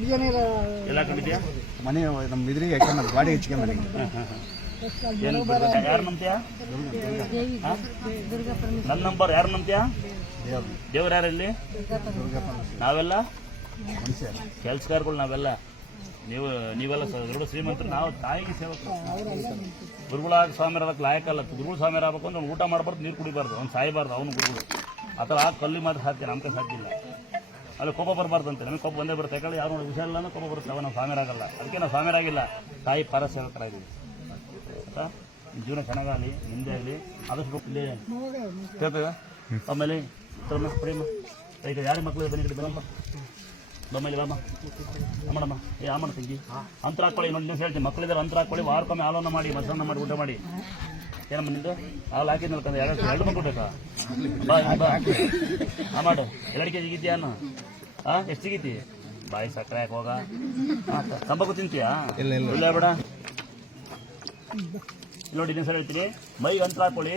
ಎಲ್ಲ ಕಮಿಟಿಯ ಮನೆ ನಮ್ಮ ಇದ್ರಿಗೆ ಯಾಕಂದ್ರೆ ನಮ್ಮ ಗಾಡಿ ಹೆಚ್ಚಿಗೆ ಮನೆ ಏನು ಯಾರು ನಂಬ್ತೀಯ? ನನ್ನ ನಂಬರ್ ಯಾರು ನಂಬ್ತೀಯ? ದೇವ್ರು ಯಾರಲ್ಲಿ? ನಾವೆಲ್ಲ ಮನುಷ್ಯ ಕೆಲಸಗಾರಗಳು, ನಾವೆಲ್ಲ ನೀವೆಲ್ಲ ದೊಡ್ಡ ಶ್ರೀಮಂತರು. ನಾವು ತಾಯಿಗೆ ಸೇವಕರು. ಗುರುಗಳಾಗ ಸ್ವಾಮಿರಾಗಕ್ಕೆ ಲಾಯಕಲ್ಲ. ಗುರುಗಳು ಸ್ವಾಮಿಯರ ಆಗ್ಬೇಕು ಅಂದ್ರೆ ಊಟ ಮಾಡಬಾರ್ದು, ನೀರು ಕುಡಿಬಾರ್ದು, ಅವ್ನು ಸಾಯಬಾರ್ದು. ಅವನು ಗುರುಗಳು ಆ ಥರ ಕಲ್ಲಿ ಮಾತ್ರ ಸಾಧ್ಯ, ನಮ್ಗೆ ಸಾಧ್ಯ ಇಲ್ಲ. ಅಲ್ಲಿ ಕೋಪ ಬರಬಾರ್ದು ಅಂತ. ನಮಗೆ ಕೋಪ ಬಂದೇ ಬರುತ್ತೆ. ಯಾಕಂದ್ರೆ ಯಾರು ನೋಡಿ ಹುಷಾರಿಲ್ಲ ಅಂದ್ರೆ ಕೋಪ ಬರುತ್ತೆ. ನಾವು ಸ್ವಾಮಿರಾಗಲ್ಲ. ಅದಕ್ಕೆ ನಾವು ಸ್ವಾಮಿರಾಗಿಲ್ಲ, ತಾಯಿ ಪಾರ ಸೇವಕರಾಗಿದ್ದೀವಿ. ಜೀವನ ಚೆನ್ನಾಗಲಿ, ನಿಮ್ಮದೇ ಆಗಲಿ. ಆದಷ್ಟು ಇಲ್ಲಿ ಕೇಳ್ತೇವೆ. ಆಮೇಲೆ ಈಗ ಯಾರ ಮಕ್ಕಳು ಬನ್ನಿ ಕಡೆ ಬರಮ್ಮ, ಬಮ್ಮಲ್ಲಿ ಬಾಮ ಅಮ್ಮಡಮ್ಮ. ಅಮ್ಮನ ತಂಗಿ ಅಂತರ ಹಾಕೊಳ್ಳಿ. ಇನ್ನೊಂದು ದಿವಸ ಹೇಳ್ತೀನಿ, ಮಕ್ಕಳಿದ್ದಾರೆ ಅಂತರ ಹಾಕೊಳ್ಳಿ. ವಾರಕ್ಕೊಮ್ಮೆ ಹಾಲನ್ನು ಮಾಡಿ, ಮಸಾನ ಮಾಡಿ, ಊಟ ಮಾಡಿ. ಏನಮ್ಮ ನಿಂದು ಹಾಲು ಹಾಕಿ ನೋಡ್ಕೊಂಡು ಎರಡು ಮಕ್ಕಳು ಬೇಕಾ? ಬಾ ಬಾ ಮಾಡು. 2 kg ಸಿಗಿತೀಯ ಅನ್ನ? ಎಷ್ಟು ಸಿಗಿತಿ? ಬಾಯಿ ಸಕ್ಕರೆ ಹಾಕಿ ಹೋಗ. ತಂಬಾಕು ತಿಂತೀಯಾ? ಇಲ್ಲ ಬೇಡ. ನೋಡಿ ಇನ್ನೊಂದ್ಸಲ ಹೇಳ್ತೀನಿ, ಮೈಗೆ ಅಂತರ ಹಾಕೊಳ್ಳಿ.